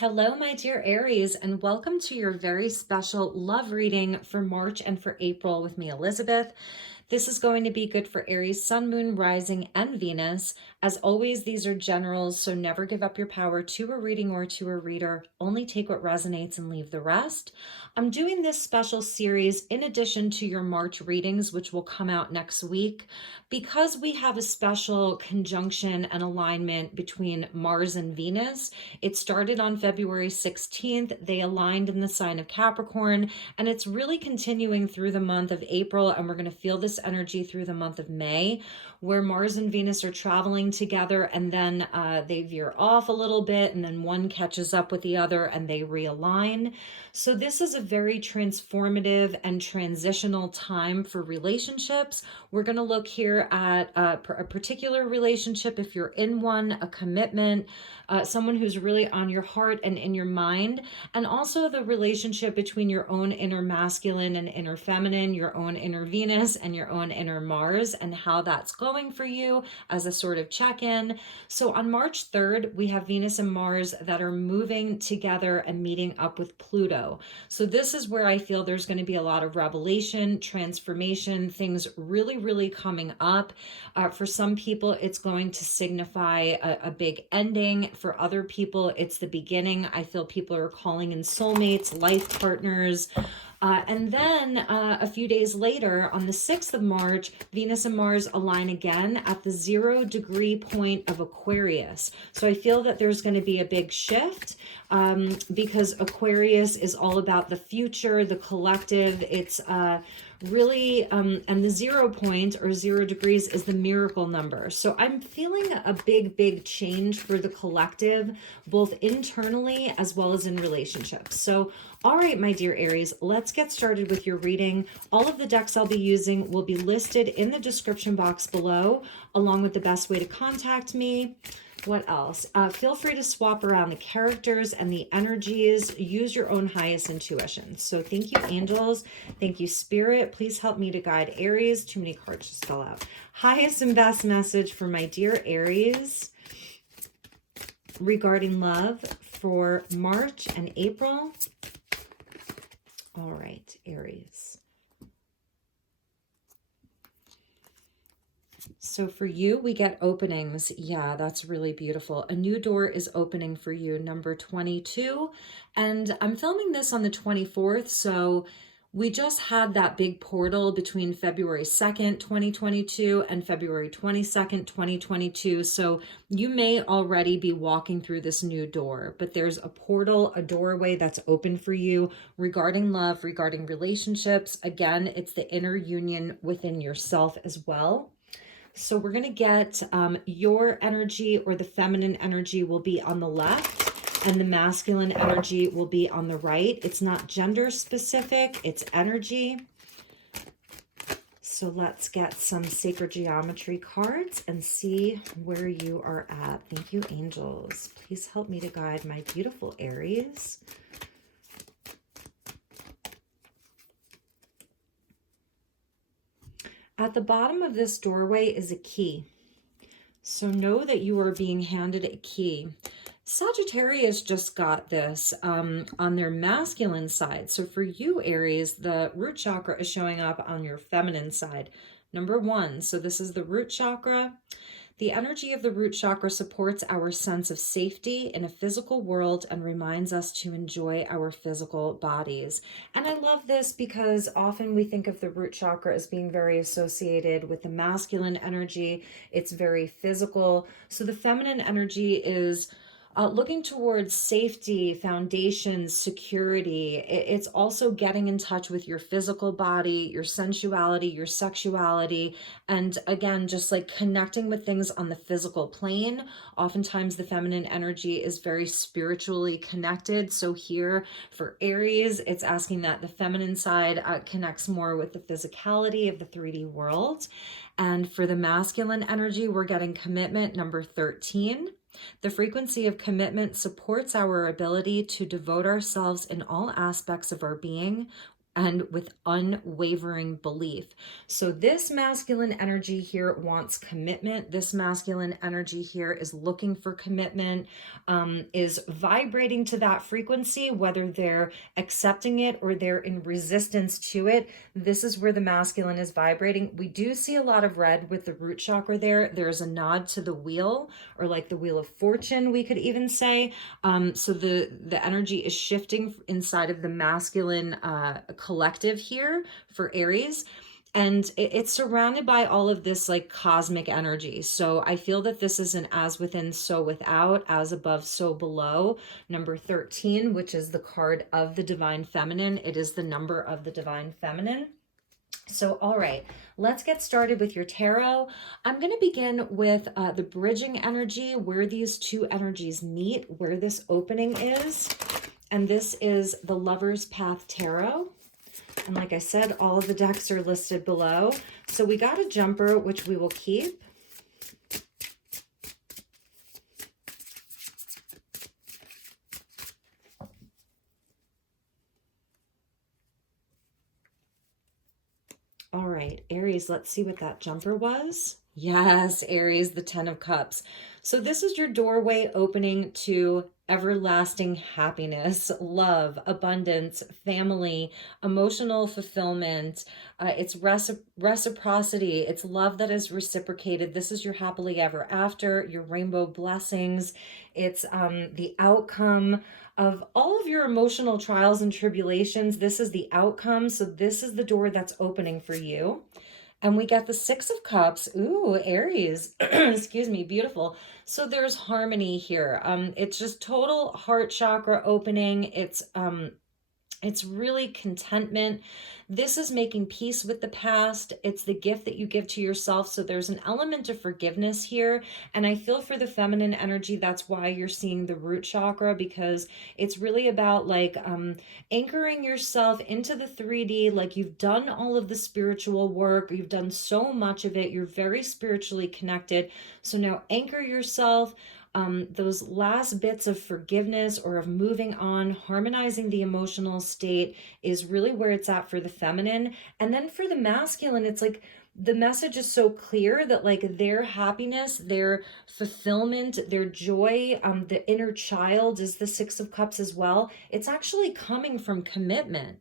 Hello, my dear Aries, and welcome to your very special love reading for March and for April with me, Elizabeth. This is going to be good for Aries, Sun, Moon, Rising, and Venus. As always, these are generals, so never give up your power to a reading or to a reader. Only take what resonates and leave the rest. I'm doing this special series in addition to your March readings, which will come out next week, because we have a special conjunction and alignment between Mars and Venus. It started on February 16th. They aligned in the sign of Capricorn, and it's really continuing through the month of April, and we're going to feel this energy through the month of May, where Mars and Venus are traveling together, and then they veer off a little bit, and then one catches up with the other, and they realign. So this is a very transformative and transitional time for relationships. We're going to look here at a particular relationship, if you're in one, a commitment, someone who's really on your heart and in your mind, and also the relationship between your own inner masculine and inner feminine, your own inner Venus and your own inner Mars, and how that's going for you as a sort of check-in. So on March 3rd, we have Venus and Mars that are moving together and meeting up with Pluto. So this is where I feel there's going to be a lot of revelation, transformation, things really coming up. For some people, it's going to signify a big ending. For other people, it's the beginning. I feel people are calling in soulmates, life partners. And then a few days later, on the 6th of March, Venus and Mars align again at the 0-degree point of Aquarius. So I feel that there's going to be a big shift because Aquarius is all about the future, the collective. It's really, and the 0 point or 0 degrees is the miracle number. So I'm feeling a big change for the collective, both internally as well as in relationships. So, all right, my dear Aries, let's get started with your reading. All of the decks I'll be using will be listed in the description box below, along with the best way to contact me. What else? Feel free to swap around the characters and the energies. Use your own highest intuition. So thank you, angels. Thank you, spirit. Please help me to guide Aries. Too many cards just fell out. Highest and best message for my dear Aries regarding love for March and April. All right, Aries. So for you, we get openings. Yeah, that's really beautiful. A new door is opening for you, number 22. And I'm filming this on the 24th, so we just had that big portal between February 2nd, 2022 and February 22nd, 2022. So you may already be walking through this new door, but there's a portal, a doorway that's open for you regarding love, regarding relationships. Again, it's the inner union within yourself as well. So we're going to get your energy, or the feminine energy, will be on the left, and the masculine energy will be on the right. It's not gender specific, it's energy. So let's get some sacred geometry cards and see where you are at. Thank you, angels. Please help me to guide my beautiful Aries. At the bottom of this doorway is a key. So know that you are being handed a key. Sagittarius just got this on their masculine side. So for you, Aries, the root chakra is showing up on your feminine side. Number 1, so this is the root chakra. The energy of the root chakra supports our sense of safety in a physical world and reminds us to enjoy our physical bodies. And I love this because often we think of the root chakra as being very associated with the masculine energy. It's very physical. So the feminine energy is looking towards safety, foundations, security. It's also getting in touch with your physical body, your sensuality, your sexuality, and again, just like connecting with things on the physical plane. Oftentimes the feminine energy is very spiritually connected. So here for Aries, it's asking that the feminine side connects more with the physicality of the 3D world. And for the masculine energy, we're getting commitment, number 13. The frequency of commitment supports our ability to devote ourselves in all aspects of our being and with unwavering belief. So this masculine energy here wants commitment. This masculine energy here is looking for commitment, is vibrating to that frequency, whether they're accepting it or they're in resistance to it. This is where the masculine is vibrating. We do see a lot of red with the root chakra there. There's a nod to the wheel, or like the wheel of fortune, we could even say. So the energy is shifting inside of the masculine collective here for Aries. And it's surrounded by all of this like cosmic energy. So I feel that this is an as within, so without, as above, so below. Number 13, which is the card of the divine feminine. It is the number of the divine feminine. So, all right, let's get started with your tarot. I'm going to begin with the bridging energy, where these two energies meet, where this opening is. And this is the Lover's Path Tarot. And like I said, all of the decks are listed below. So we got a jumper, which we will keep. All right, Aries, let's see what that jumper was. Yes, Aries, the 10 of Cups. So this is your doorway opening to everlasting happiness, love, abundance, family, emotional fulfillment. It's reciprocity. It's love that is reciprocated. This is your happily ever after, your rainbow blessings. It's the outcome of all of your emotional trials and tribulations. This is the outcome. So this is the door that's opening for you. And we got the 6 of Cups. Ooh, Aries. Excuse me, beautiful. So there's harmony here. It's just total heart chakra opening. It's really contentment. This is making peace with the past. It's the gift that you give to yourself. So there's an element of forgiveness here. And I feel for the feminine energy, that's why you're seeing the root chakra, because it's really about like anchoring yourself into the 3D. Like you've done all of the spiritual work. You've done so much of it. You're very spiritually connected. So now anchor yourself. Those last bits of forgiveness or of moving on, harmonizing the emotional state is really where it's at for the feminine. And then for the masculine, it's like the message is so clear that like their happiness, their fulfillment, their joy, the inner child is the 6 of Cups as well. It's actually coming from commitment.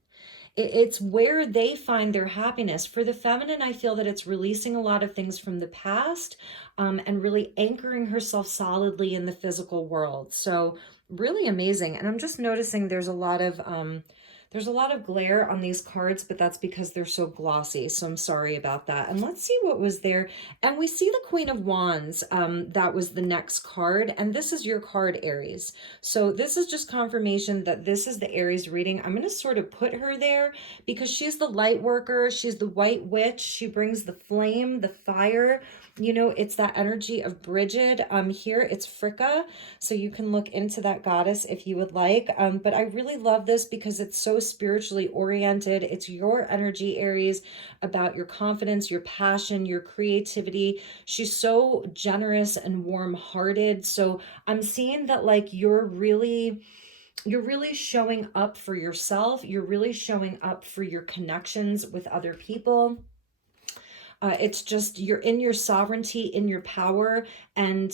It's where they find their happiness. For the feminine, I feel that it's releasing a lot of things from the past, and really anchoring herself solidly in the physical world. So really amazing. And I'm just noticing there's a lot of glare on these cards, but that's because they're so glossy. So I'm sorry about that. And let's see what was there. And we see the Queen of Wands. That was the next card. And this is your card, Aries. So this is just confirmation that this is the Aries reading. I'm going to sort of put her there because she's the light worker. She's the white witch. She brings the flame, the fire. You know, it's that energy of Bridget. Here it's Fricka. So you can look into that goddess if you would like. But I really love this because it's so spiritually oriented. It's your energy, Aries, about your confidence, your passion, your creativity. She's so generous and warm-hearted. So I'm seeing that like you're really showing up for yourself. You're really showing up for your connections with other people. It's just you're in your sovereignty, in your power, and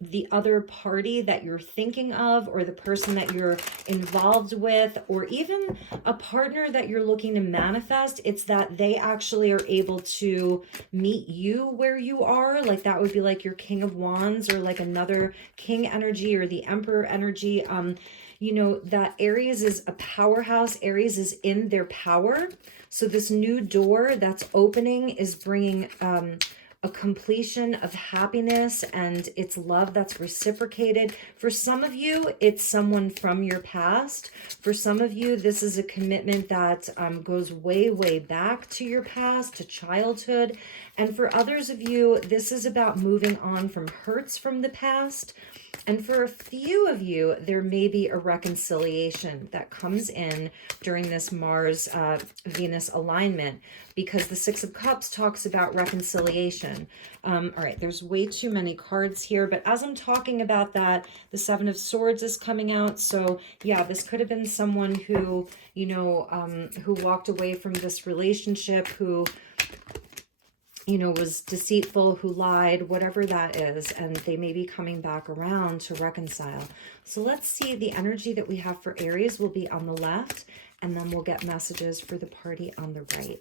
the other party that you're thinking of, or the person that you're involved with, or even a partner that you're looking to manifest, it's that they actually are able to meet you where you are. Like that would be like your King of Wands, or like another King energy, or the Emperor energy. You know, that Aries is a powerhouse. Aries is in their power. So this new door that's opening is bringing a completion of happiness, and it's love that's reciprocated. For some of you, it's someone from your past. For some of you, this is a commitment that goes way, way back to your past, to childhood. And for others of you, this is about moving on from hurts from the past. And for a few of you, there may be a reconciliation that comes in during this Mars-Venus alignment, because the Six of Cups talks about reconciliation. All right, there's way too many cards here, but as I'm talking about that, the Seven of Swords is coming out. So yeah, this could have been someone who, you know, who walked away from this relationship, who, you know, was deceitful, who lied, whatever that is, and they may be coming back around to reconcile. So let's see, the energy that we have for Aries will be on the left, and then we'll get messages for the party on the right.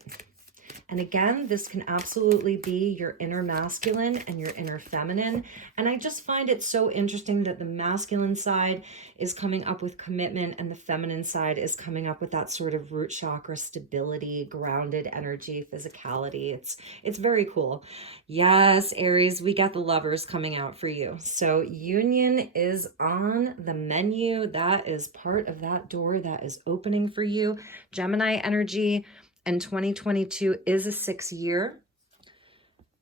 And again, this can absolutely be your inner masculine and your inner feminine. And I just find it so interesting that the masculine side is coming up with commitment and the feminine side is coming up with that sort of root chakra stability, grounded energy, physicality. It's very cool. Yes, Aries, we got the Lovers coming out for you. So union is on the menu. That is part of that door that is opening for you. Gemini energy. And 2022 is a 6 year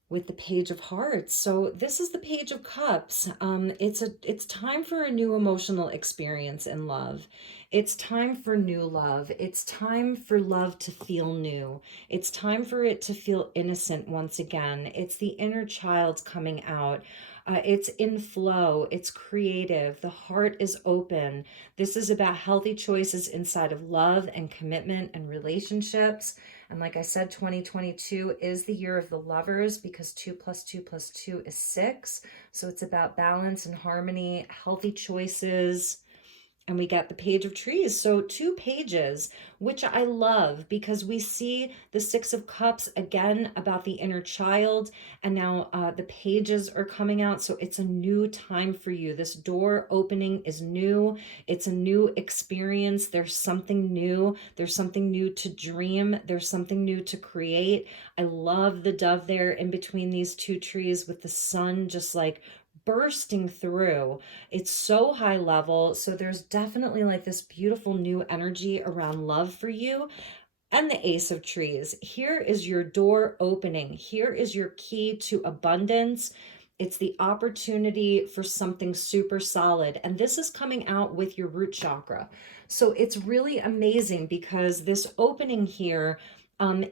with the Page of Hearts. So this is the Page of Cups. It's time for a new emotional experience in love. It's time for new love. It's time for love to feel new. It's time for it to feel innocent once again. It's the inner child coming out. It's in flow. It's creative. The heart is open. This is about healthy choices inside of love and commitment and relationships. And like I said, 2022 is the year of the Lovers, because 2 + 2 + 2 is 6. So it's about balance and harmony, healthy choices. And we get the Page of Trees. So 2 pages, which I love, because we see the Six of Cups again about the inner child. And now the pages are coming out. So it's a new time for you. This door opening is new. It's a new experience. There's something new. There's something new to dream. There's something new to create. I love the dove there in between these 2 trees with the sun just like bursting through. It's so high level. So there's definitely like this beautiful new energy around love for you. And the Ace of Trees. Here is your door opening. Here is your key to abundance. It's the opportunity for something super solid. And this is coming out with your root chakra. So it's really amazing, because this opening here,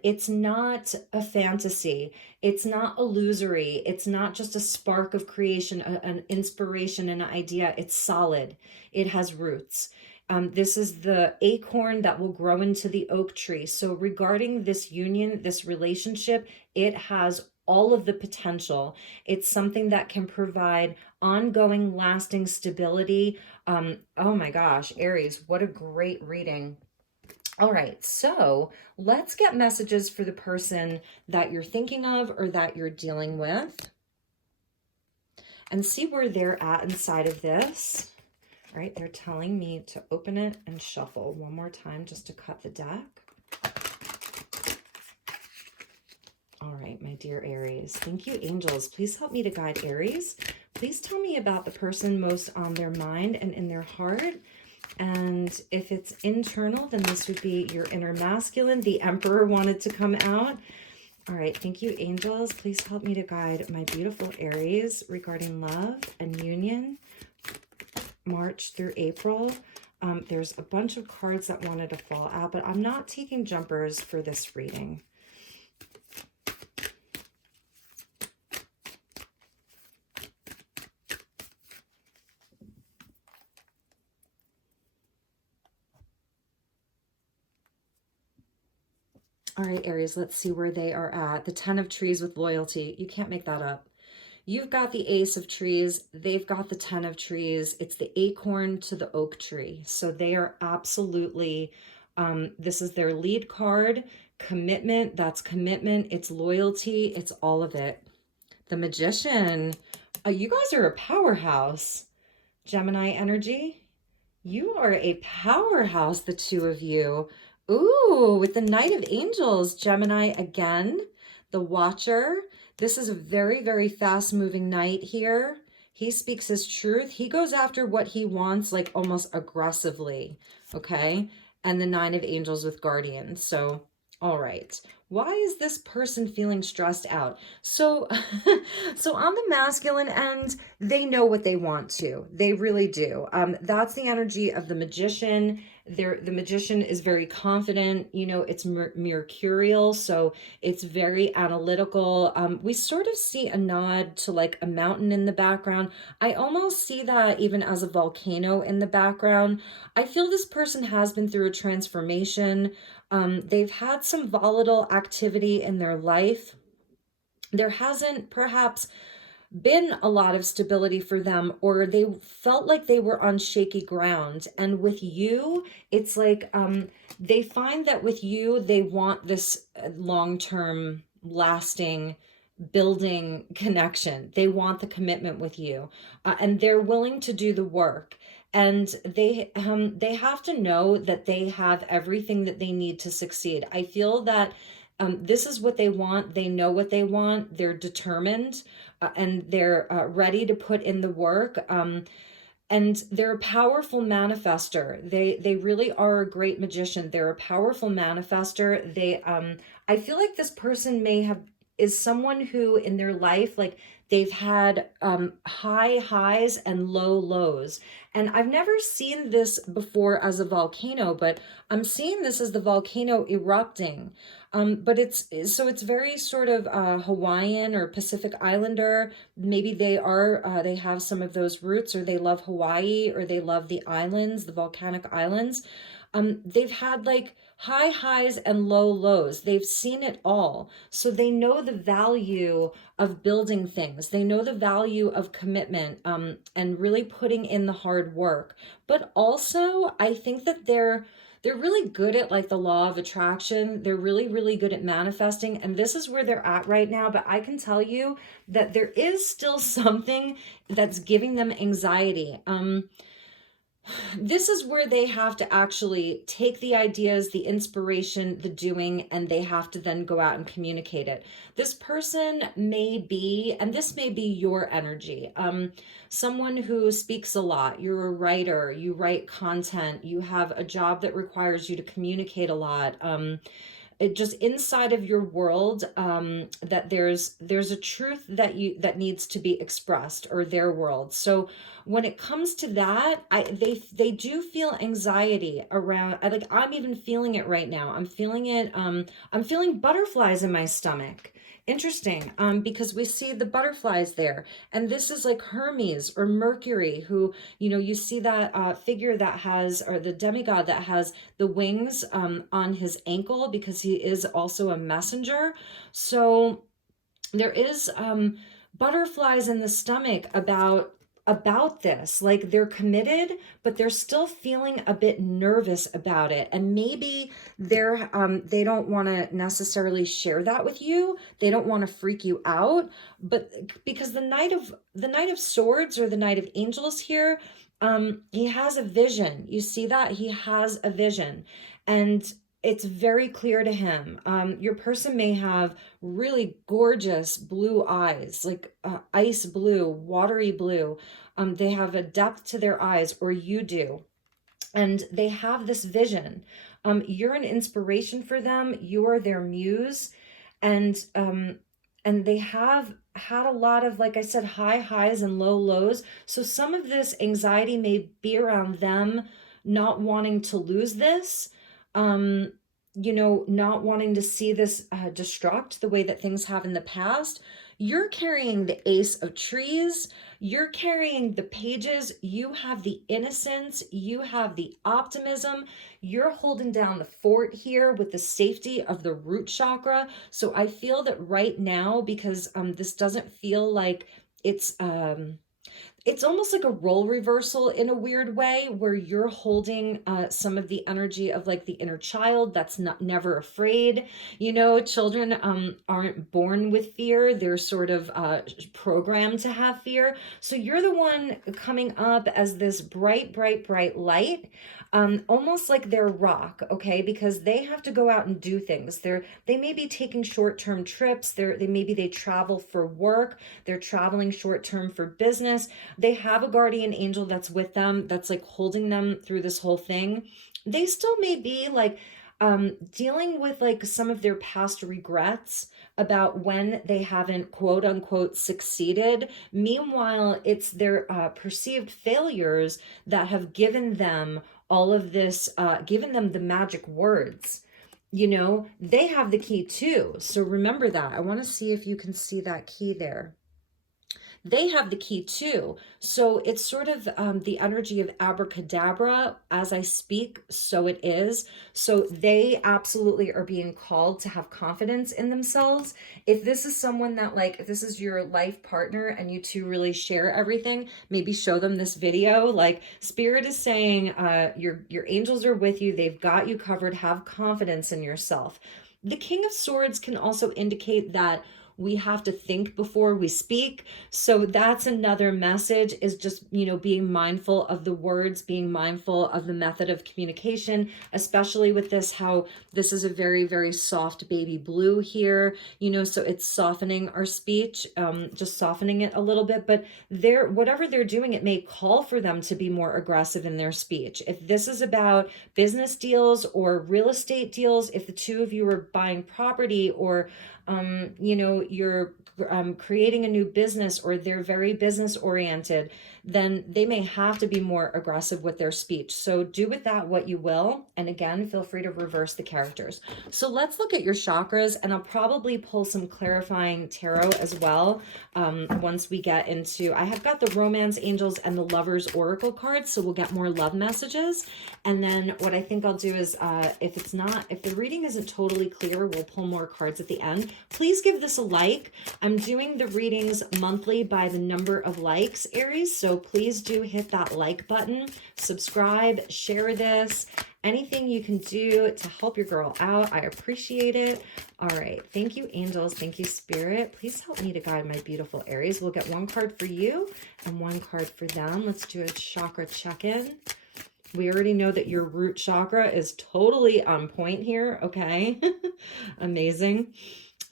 it's not a fantasy. It's not illusory. It's not just a spark of creation, an inspiration, an idea. It's solid. It has roots. This is the acorn that will grow into the oak tree. So regarding this union, this relationship, it has all of the potential. It's something that can provide ongoing, lasting stability. Oh my gosh, Aries, what a great reading. All right, so let's get messages for the person that you're thinking of or that you're dealing with, and see where they're at inside of this. All right, they're telling me to open it and shuffle one more time just to cut the deck. All right, my dear Aries. Thank you, angels. Please help me to guide Aries. Please tell me about the person most on their mind and in their heart. And if it's internal, then this would be your inner masculine. The Emperor wanted to come out. All right, thank you, angels. Please help me to guide my beautiful Aries regarding love and union, March through April. There's a bunch of cards that wanted to fall out, but I'm not taking jumpers for this reading. All right, Aries, let's see where they are at. The 10 of Trees with loyalty. You can't make that up. You've got the Ace of Trees. They've got the 10 of Trees. It's the acorn to the oak tree. So they are absolutely, this is their lead card. Commitment, that's commitment. It's loyalty. It's all of it. The Magician. You guys are a powerhouse. Gemini energy. You are a powerhouse, the two of you. Ooh, with the Knight of Angels, Gemini again, the Watcher. This is a very, very fast-moving knight here. He speaks his truth. He goes after what he wants, like almost aggressively, okay? And the Nine of Angels with Guardian. So, all right. Why is this person feeling stressed out? So, so on the masculine end, they know what they want to. They really do. That's the energy of the magician. The magician is very confident. You know, it's mercurial, so it's very analytical. We sort of see a nod to like a mountain in the background. I almost see that even as a volcano in the background. I feel this person has been through a transformation. They've had some volatile activity in their life. There hasn't perhaps been a lot of stability for them, or they felt like they were on shaky ground. And with you, it's like they find that with you, they want this long-term, lasting, building connection. They want the commitment with you, and they're willing to do the work. And they have to know that they have everything that they need to succeed. I feel that this is what they want. They know what they want. They're determined, and they're ready to put in the work. And they're a powerful manifester. They really are a great magician. They're a powerful manifester. I feel like this person is someone who in their life, like they've had high highs and low lows. And I've never seen this before as a volcano, but I'm seeing this as the volcano erupting. But it's very sort of Hawaiian or Pacific Islander. Maybe they have some of those roots, or they love Hawaii, or they love the islands, the volcanic islands. They've had like high highs and low lows. They've seen it all. So they know the value of building things. They know the value of commitment, and really putting in the hard work. But also, I think that they're really good at like the law of attraction. They're really, really good at manifesting. And this is where they're at right now. But I can tell you that there is still something that's giving them anxiety. This is where they have to actually take the ideas, the inspiration, the doing, and they have to then go out and communicate it. This person may be, and this may be your energy, someone who speaks a lot. You're a writer, you write content, you have a job that requires you to communicate a lot. It just inside of your world, that there's a truth that needs to be expressed, or their world. So when it comes to that, they do feel anxiety around. Like I'm even feeling it right now. I'm feeling it. I'm feeling butterflies in my stomach. Interesting, because we see the butterflies there, and this is like Hermes or Mercury, who, you know, you see that figure that has, or the demigod that has the wings on his ankle, because he is also a messenger. So there is butterflies in the stomach about this. Like they're committed, but they're still feeling a bit nervous about it. And maybe they don't want to necessarily share that with you. They don't want to freak you out, but because the Knight of Swords, or the Knight of Angels here, he has a vision. You see that? He has a vision, and it's very clear to him. Your person may have really gorgeous blue eyes, like ice blue, watery blue. They have a depth to their eyes, or you do. And they have this vision. You're an inspiration for them. You're their muse. And they have had a lot of, like I said, high highs and low lows. So some of this anxiety may be around them not wanting to lose this, you know, not wanting to see this destruct the way that things have in the past. You're carrying the Ace of Trees. You're carrying the Pages. You have the innocence. You have the optimism. You're holding down the fort here with the safety of the root chakra. So I feel that right now, because this doesn't feel like it's almost like a role reversal in a weird way, where you're holding some of the energy of like the inner child that's not never afraid. You know, children aren't born with fear. They're sort of programmed to have fear. So you're the one coming up as this bright, bright, bright light, almost like they're rock, okay? Because they have to go out and do things. They may be taking short-term trips. Maybe they travel for work. They're traveling short-term for business. They have a guardian angel that's with them, that's like holding them through this whole thing. They still may be like, dealing with like some of their past regrets about when they haven't quote unquote succeeded. Meanwhile, it's their perceived failures that have given them all of this, given them the magic words. You know, they have the key too. So remember that. I want to see if you can see that key there. They have the key too. So it's sort of the energy of abracadabra. As I speak, so it is. So they absolutely are being called to have confidence in themselves. If this is someone that, like, if this is your life partner and you two really share everything, maybe show them this video. Like, Spirit is saying, your angels are with you. They've got you covered. Have confidence in yourself. The King of Swords can also indicate that we have to think before we speak. So that's another message, is just, you know, being mindful of the words, being mindful of the method of communication, especially with this, how this is a very, very soft baby blue here, you know, so it's softening our speech, just softening it a little bit. But whatever they're doing, it may call for them to be more aggressive in their speech. If this is about business deals or real estate deals, if the two of you are buying property, or you know, you're creating a new business, or they're very business oriented, then they may have to be more aggressive with their speech. So do with that what you will. And again, feel free to reverse the characters. So let's look at your chakras, and I'll probably pull some clarifying tarot as well once we get into, I have got the romance angels and the lovers oracle cards, so we'll get more love messages. And then what I think I'll do is if the reading isn't totally clear, we'll pull more cards at the end. Please give this a like. I'm doing the readings monthly by the number of likes, Aries, so please do hit that like button, subscribe, share this, anything you can do to help your girl out. I appreciate it. All right. Thank you, angels. Thank you, Spirit. Please help me to guide my beautiful Aries. We'll get one card for you and one card for them. Let's do a chakra check-in. We already know that your root chakra is totally on point here. Okay. Amazing.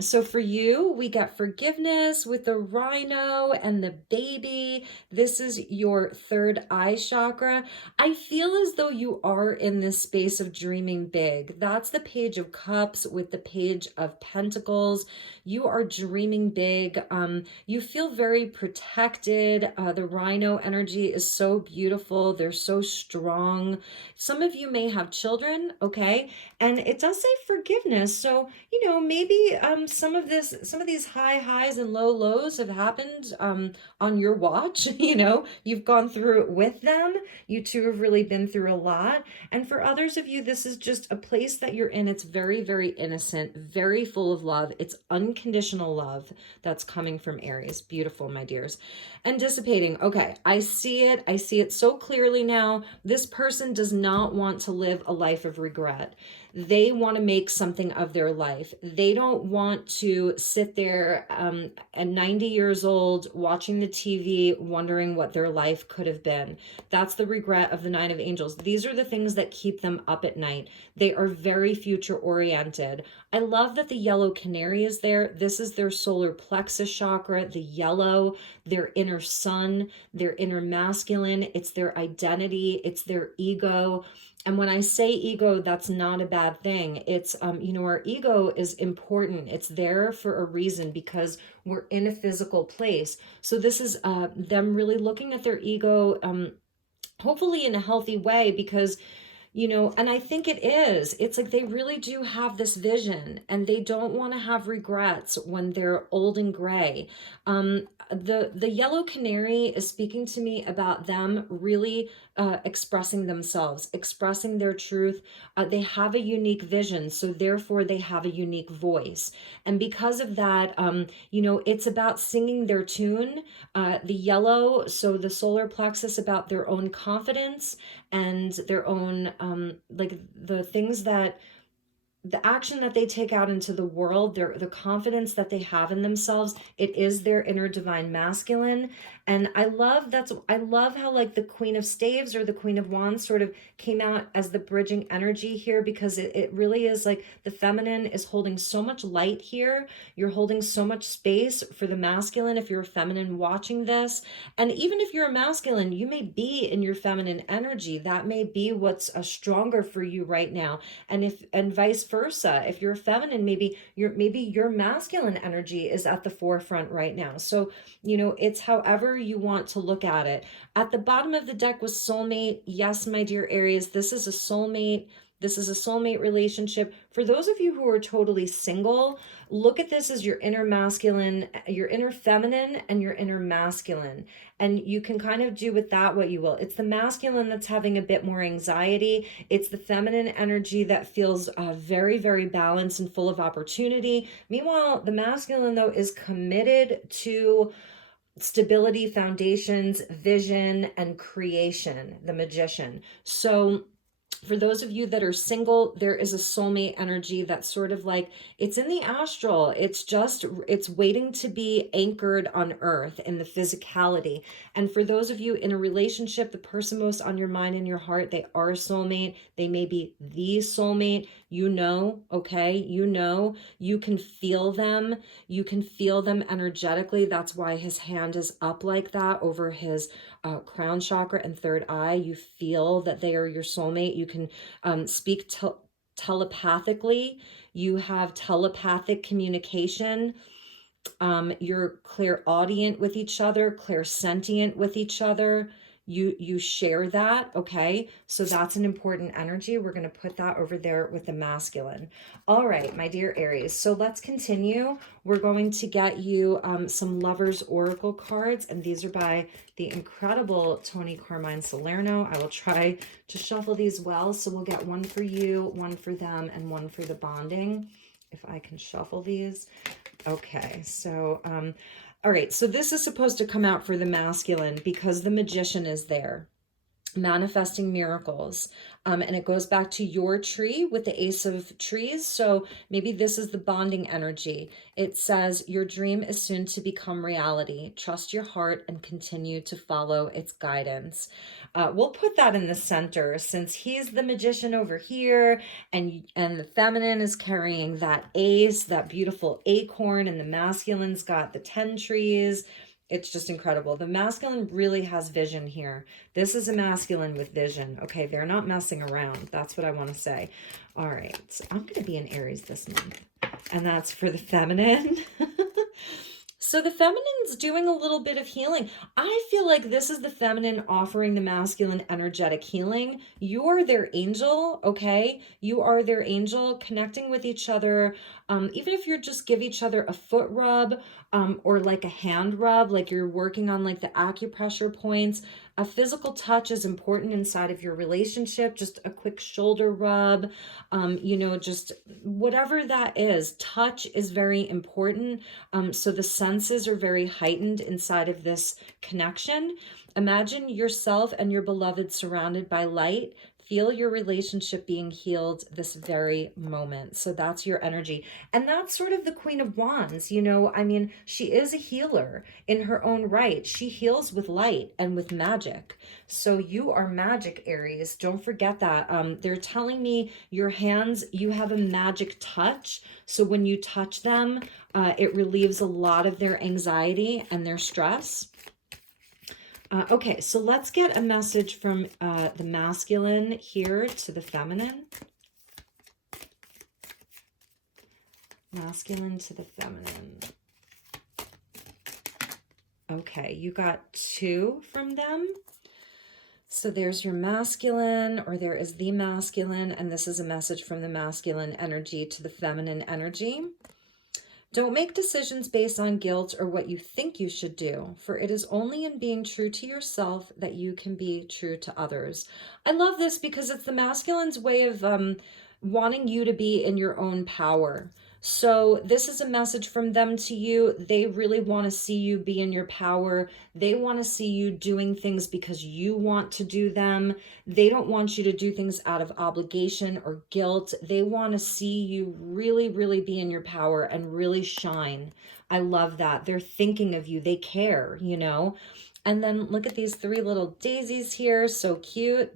So for you, we get forgiveness with the rhino and the baby. This is your third eye chakra. I feel as though you are in this space of dreaming big. That's the Page of Cups with the Page of Pentacles. You are dreaming big. You feel very protected. The rhino energy is so beautiful. They're so strong. Some of you may have children, okay? And it does say forgiveness. So, you know, maybe some of these high highs and low lows have happened on your watch. You know, you've gone through it with them. You two have really been through a lot. And for others of you, this is just a place that you're in. It's very, very innocent, very full of love. It's unconditional love that's coming from Aries. Beautiful, my dears. And dissipating. Okay, I see it. I see it so clearly now. This person does not want to live a life of regret. They want to make something of their life. They don't want to sit there at 90 years old watching the TV wondering what their life could have been. That's the regret of the Nine of Angels. These are the things that keep them up at night. They are very future oriented. I love that the yellow canary is there. This is their solar plexus chakra, the yellow, their inner sun, their inner masculine. It's their identity. It's their ego. And when I say ego, that's not a bad thing. It's, you know, our ego is important. It's there for a reason, because we're in a physical place. So this is them really looking at their ego, hopefully in a healthy way, because, you know, and I think it is. It's like they really do have this vision, and they don't want to have regrets when they're old and gray. The yellow canary is speaking to me about them really expressing themselves, expressing their truth. They have a unique vision, so therefore they have a unique voice. And because of that, you know, it's about singing their tune. The yellow, so the solar plexus, about their own confidence and their own, like the things that the action that they take out into the world, the confidence that they have in themselves, it is their inner divine masculine. And I love how like the Queen of Staves or the Queen of Wands sort of came out as the bridging energy here, because it really is like the feminine is holding so much light here. You're holding so much space for the masculine if you're a feminine watching this. And even if you're a masculine, you may be in your feminine energy. That may be what's stronger for you right now. And vice versa, if you're feminine, maybe your masculine energy is at the forefront right now. So it's however you want to look at it. At the bottom of the deck was soulmate. Yes, my dear Aries, this is a soulmate. This is a soulmate relationship. For those of you who are totally single, look at this as your inner masculine, your inner feminine, and your inner masculine. And you can kind of do with that what you will. It's the masculine that's having a bit more anxiety. It's the feminine energy that feels very, very balanced and full of opportunity. Meanwhile, the masculine, though, is committed to stability, foundations, vision, and creation, the magician. So for those of you that are single, there is a soulmate energy that's sort of like, it's in the astral. It's waiting to be anchored on earth in the physicality. And for those of you in a relationship, the person most on your mind and your heart, they are a soulmate. They may be the soulmate. Okay? You can feel them. You can feel them energetically. That's why his hand is up like that over his crown chakra and third eye. You feel that they are your soulmate. You can speak telepathically. You have telepathic communication. You're clairaudient with each other, clairsentient with each other. You share that, okay? So that's an important energy. We're going to put that over there with the masculine. All right, my dear Aries. So let's continue. We're going to get you some Lovers Oracle cards, and these are by the incredible Toni, Carmine, Salerno. I will try to shuffle these well. So we'll get one for you, one for them, and one for the bonding, if I can shuffle these. Okay, so all right, so this is supposed to come out for the masculine because the magician is there, manifesting miracles. And it goes back to your tree with the Ace of Trees. So maybe this is the bonding energy. It says, your dream is soon to become reality. Trust your heart and continue to follow its guidance. We'll put that in the center since he's the magician over here, and the feminine is carrying that ace, that beautiful acorn, and the masculine's got the 10 trees. It's just incredible. The masculine really has vision here. This is a masculine with vision. Okay, they're not messing around. That's what I want to say. All right, so I'm going to be in Aries this month, and that's for the feminine. So the feminine's doing a little bit of healing. I feel like this is the feminine offering the masculine energetic healing. You're their angel, okay? You are their angel, connecting with each other. Even if you're just give each other a foot rub or like a hand rub, like you're working on like the acupressure points. A physical touch is important inside of your relationship. Just a quick shoulder rub, just whatever that is. Touch is very important. So the senses are very heightened inside of this connection. Imagine yourself and your beloved surrounded by light. Feel your relationship being healed this very moment. So that's your energy. And that's sort of the Queen of Wands. She is a healer in her own right. She heals with light and with magic. So you are magic, Aries. Don't forget that. They're telling me your hands, you have a magic touch. So when you touch them, it relieves a lot of their anxiety and their stress. Okay, so let's get a message from the masculine here to the feminine. Masculine to the feminine. Okay, you got 2 from them. So there's your masculine, or there is the masculine, and this is a message from the masculine energy to the feminine energy. Don't make decisions based on guilt or what you think you should do, for it is only in being true to yourself that you can be true to others. I love this because it's the masculine's way of wanting you to be in your own power. So this is a message from them to you. They really want to see you be in your power. They want to see you doing things because you want to do them. They don't want you to do things out of obligation or guilt. They want to see you really, really be in your power and really shine. I love that. They're thinking of you. They care, you know? And then look at these 3 little daisies here. So cute.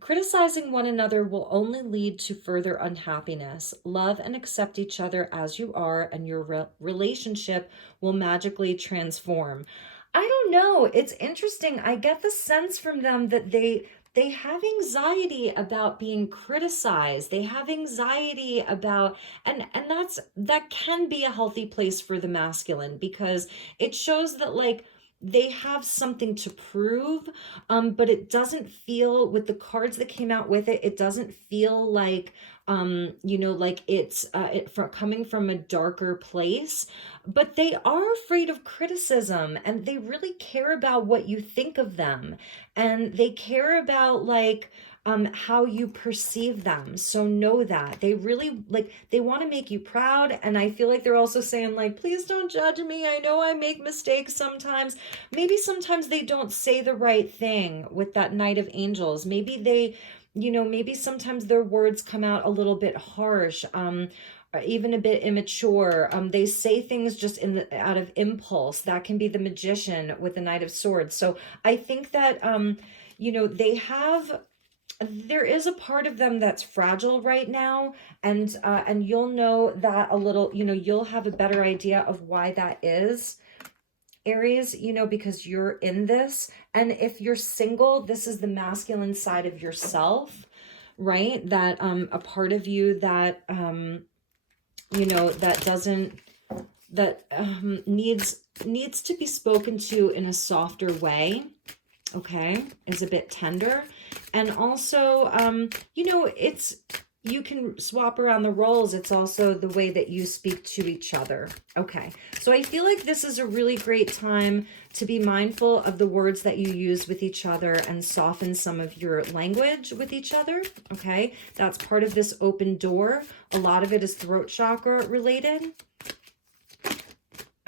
Criticizing one another will only lead to further unhappiness. Love and accept each other as you are, and your relationship will magically transform. I don't know. It's interesting. I get the sense from them that they have anxiety about being criticized. They have anxiety about, and that can be a healthy place for the masculine, because it shows that, like, they have something to prove, but it doesn't feel, with the cards that came out with it, it doesn't feel like, you know, like it's coming from a darker place. But they are afraid of criticism, and they really care about what you think of them, and they care about, like, how you perceive them. So know that they really, like, they want to make you proud. And I feel like they're also saying, like, please don't judge me. I know I make mistakes sometimes. Maybe sometimes they don't say the right thing with that Knight of Angels. Maybe they, you know, maybe sometimes their words come out a little bit harsh, or even a bit immature. They say things just out of impulse. That can be the Magician with the Knight of Swords. So I think that, you know, there is a part of them that's fragile right now, and you'll know that a little, you know, you'll have a better idea of why that is, Aries, you know, because you're in this. And if you're single, this is the masculine side of yourself, right? That a part of you that you know, that doesn't, that needs to be spoken to in a softer way, okay, is a bit tender. And also, you know, it's, you can swap around the roles. It's also the way that you speak to each other. Okay, so I feel like this is a really great time to be mindful of the words that you use with each other and soften some of your language with each other. Okay, that's part of this open door. A lot of it is throat chakra related.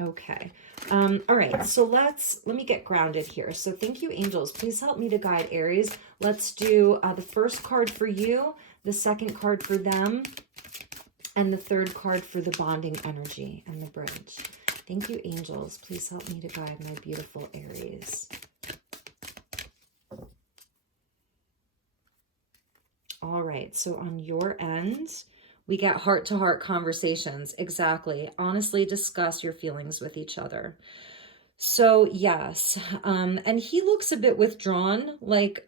Okay. All right, so let me get grounded here. So thank you, angels. Please help me to guide Aries. Let's do the first card for you, the second card for them, and the third card for the bonding energy and the bridge. Thank you, angels. Please help me to guide my beautiful Aries. All right, so on your end, we get heart-to-heart conversations. Exactly. Honestly discuss your feelings with each other. So yes, and he looks a bit withdrawn, like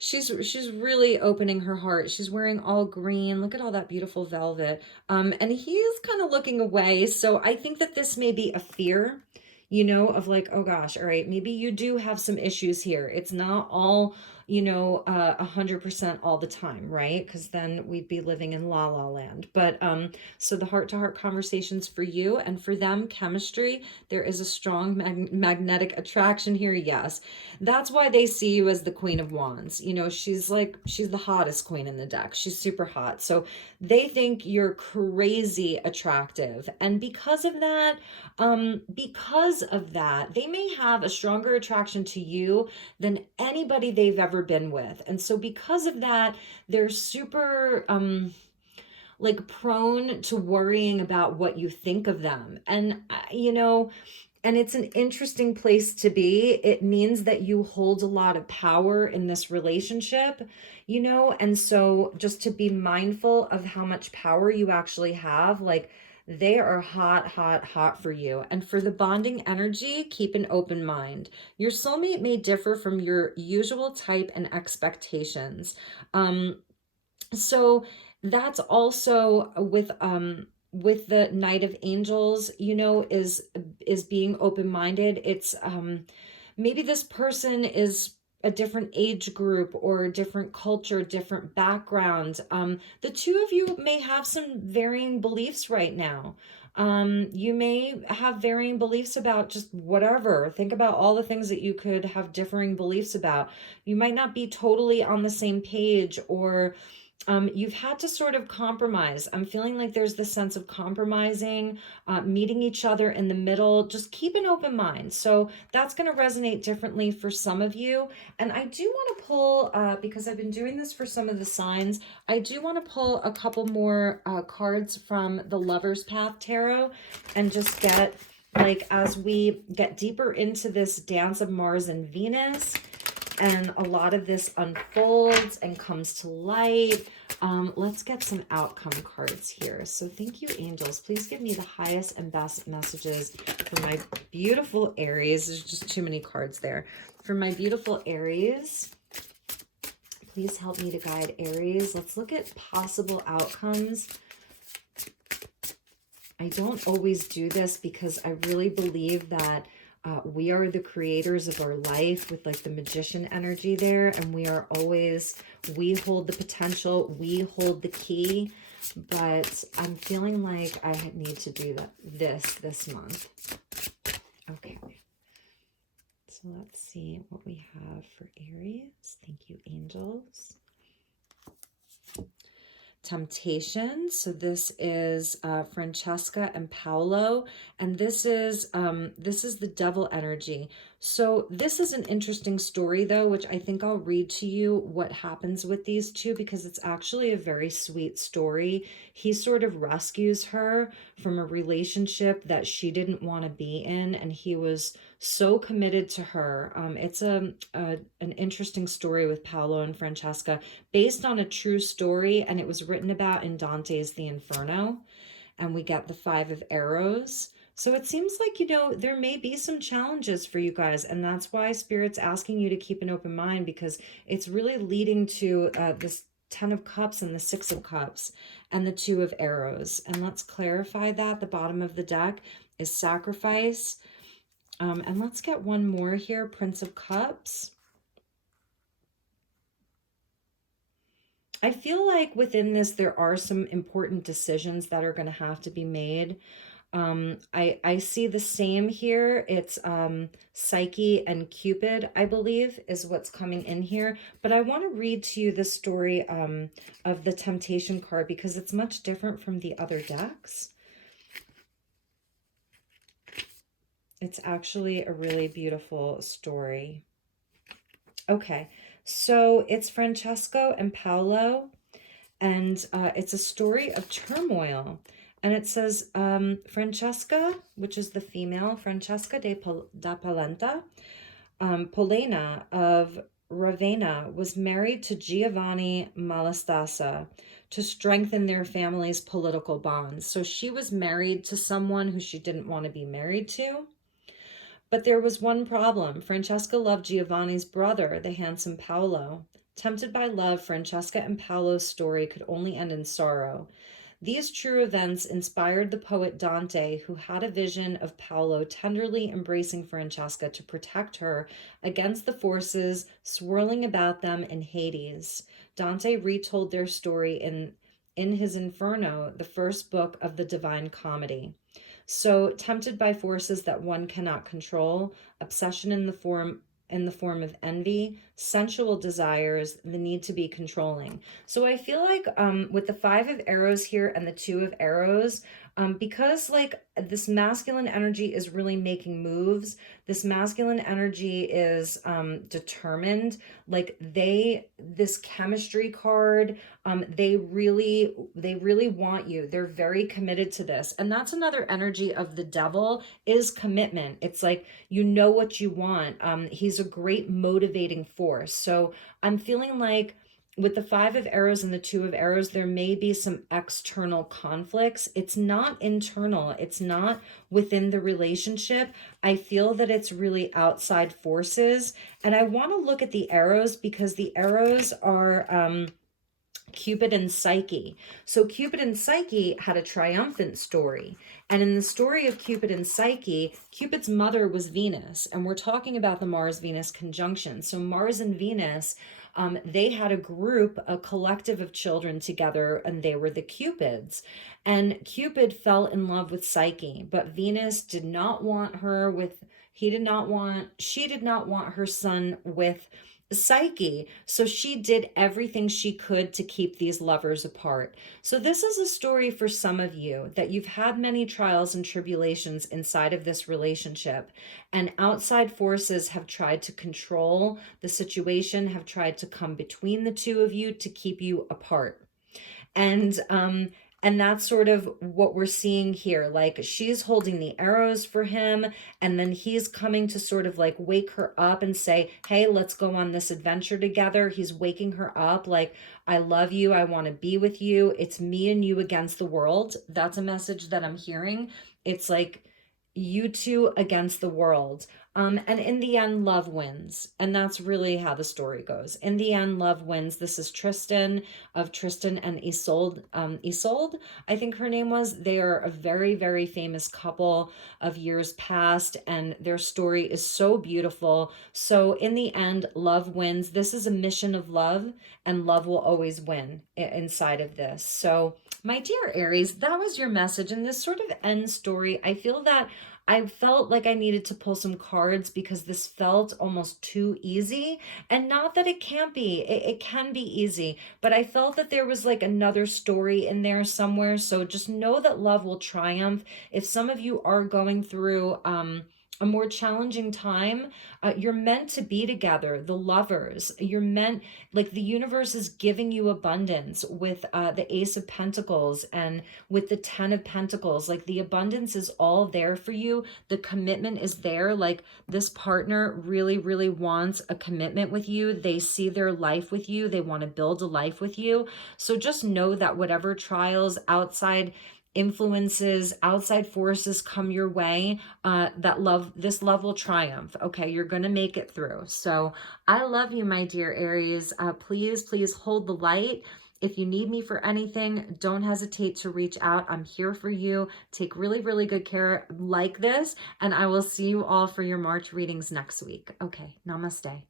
she's really opening her heart. She's wearing all green. Look at all that beautiful velvet. And he is kind of looking away. So I think that this may be a fear, you know, of like, oh gosh, all right, maybe you do have some issues here. It's not all, you know, 100% all the time, right? Because then we'd be living in la la land. But so the heart-to-heart conversations for you, and for them, chemistry. There is a strong magnetic attraction here. Yes, that's why they see you as the Queen of Wands. You know, she's the hottest queen in the deck. She's super hot. So they think you're crazy attractive, and because of that, they may have a stronger attraction to you than anybody they've ever been with. And so because of that, they're super like prone to worrying about what you think of them. And you know, and it's an interesting place to be. It means that you hold a lot of power in this relationship, you know, and so just to be mindful of how much power you actually have. Like, they are hot, hot, hot for you. And for the bonding energy, keep an open mind. Your soulmate may differ from your usual type and expectations. So that's also with the Knight of Angels, you know, is being open-minded. It's maybe this person is a different age group or different culture, different background. The two of you may have some varying beliefs right now. You may have varying beliefs about just whatever. Think about all the things that you could have differing beliefs about. You might not be totally on the same page, or You've had to sort of compromise. I'm feeling like there's this sense of compromising, meeting each other in the middle. Just keep an open mind. So that's going to resonate differently for some of you. And I do want to pull, because I've been doing this for some of the signs, I do want to pull a couple more cards from the Lover's Path Tarot and just get, like, as we get deeper into this dance of Mars and Venus, and a lot of this unfolds and comes to light. Let's get some outcome cards here. So thank you, angels. Please give me the highest and best messages for my beautiful Aries. There's just too many cards there. For my beautiful Aries, please help me to guide Aries. Let's look at possible outcomes. I don't always do this because I really believe that we are the creators of our life with like the magician energy there, and we are always, we hold the potential, we hold the key, but I'm feeling like I need to do this month. Okay, so let's see what we have for Aries. Thank you, angels. Temptation. So this is Francesca and Paolo, and this is the devil energy. So this is an interesting story though, which I think I'll read to you what happens with these two, because it's actually a very sweet story. He sort of rescues her from a relationship that she didn't want to be in, and he was so committed to her. It's an interesting story with Paolo and Francesca, based on a true story, and it was written about in Dante's The Inferno, and we get the 5 of Arrows. So it seems like, you know, there may be some challenges for you guys, and that's why Spirit's asking you to keep an open mind, because it's really leading to this 10 of Cups and the 6 of Cups and the 2 of Arrows. And let's clarify that. The bottom of the deck is sacrifice. And let's get one more here, Prince of Cups. I feel like within this, there are some important decisions that are going to have to be made. I see the same here. It's Psyche and Cupid, I believe, is what's coming in here. But I want to read to you the story of the Temptation card, because it's much different from the other decks. It's actually a really beautiful story. Okay, so it's Francesco and Paolo, and it's a story of turmoil. And it says, Francesca, which is the female, Francesca da Polenta, Polena of Ravenna, was married to Giovanni Malatesta to strengthen their family's political bonds. So she was married to someone who she didn't want to be married to. But there was one problem. Francesca loved Giovanni's brother, the handsome Paolo. Tempted by love, Francesca and Paolo's story could only end in sorrow. These true events inspired the poet Dante, who had a vision of Paolo tenderly embracing Francesca to protect her against the forces swirling about them in Hades. Dante retold their story in his Inferno, the first book of the Divine Comedy. So, tempted by forces that one cannot control, obsession in the form of envy, sensual desires, the need to be controlling. So I feel like with the 5 of Arrows here and the 2 of Arrows, because like this masculine energy is really making moves, this masculine energy is determined, like this chemistry card, they really want you. They're very committed to this. And that's another energy of the devil, is commitment. It's like, you know what you want. He's a great motivating force. So I'm feeling like with the 5 of Arrows and the 2 of Arrows, there may be some external conflicts. It's not internal. It's not within the relationship. I feel that it's really outside forces. And I want to look at the arrows, because the arrows are Cupid and Psyche. So Cupid and Psyche had a triumphant story. And in the story of Cupid and Psyche, Cupid's mother was Venus. And we're talking about the Mars-Venus conjunction. So Mars and Venus, they had a collective of children together, and they were the Cupids. And Cupid fell in love with Psyche, but Venus did not want her with, she did not want her son with psyche. So she did everything she could to keep these lovers apart. So this is a story for some of you that you've had many trials and tribulations inside of this relationship, and outside forces have tried to control the situation, have tried to come between the two of you to keep you apart. And that's sort of what we're seeing here. Like, she's holding the arrows for him, and then he's coming to sort of like wake her up and say, hey, let's go on this adventure together. He's waking her up like, I love you, I want to be with you, it's me and you against the world. That's a message that I'm hearing. It's like you two against the world. And in the end, love wins. And that's really how the story goes. In the end, love wins. This is Tristan, of Tristan and Isolde. Isolde, I think her name was. They are a very, very famous couple of years past, and their story is so beautiful. So in the end, love wins. This is a mission of love, and love will always win inside of this. So my dear Aries, that was your message. And this sort of end story, I feel that I felt like I needed to pull some cards because this felt almost too easy. And not that it can't be, it can be easy, but I felt that there was like another story in there somewhere. So just know that love will triumph. If some of you are going through, a more challenging time, you're meant to be together, the lovers. You're meant, like, the universe is giving you abundance with the Ace of Pentacles and with the Ten of Pentacles. Like, the abundance is all there for you. The commitment is there. Like, this partner really, really wants a commitment with you. They see their life with you. They want to build a life with you. So just know that whatever trials, outside influences, outside forces come your way, this love will triumph. Okay, you're gonna make it through. So I love you, my dear Aries. Please, please hold the light. If you need me for anything, don't hesitate to reach out. I'm here for you. Take really, really good care like this, and I will see you all for your March readings next week. Okay, namaste.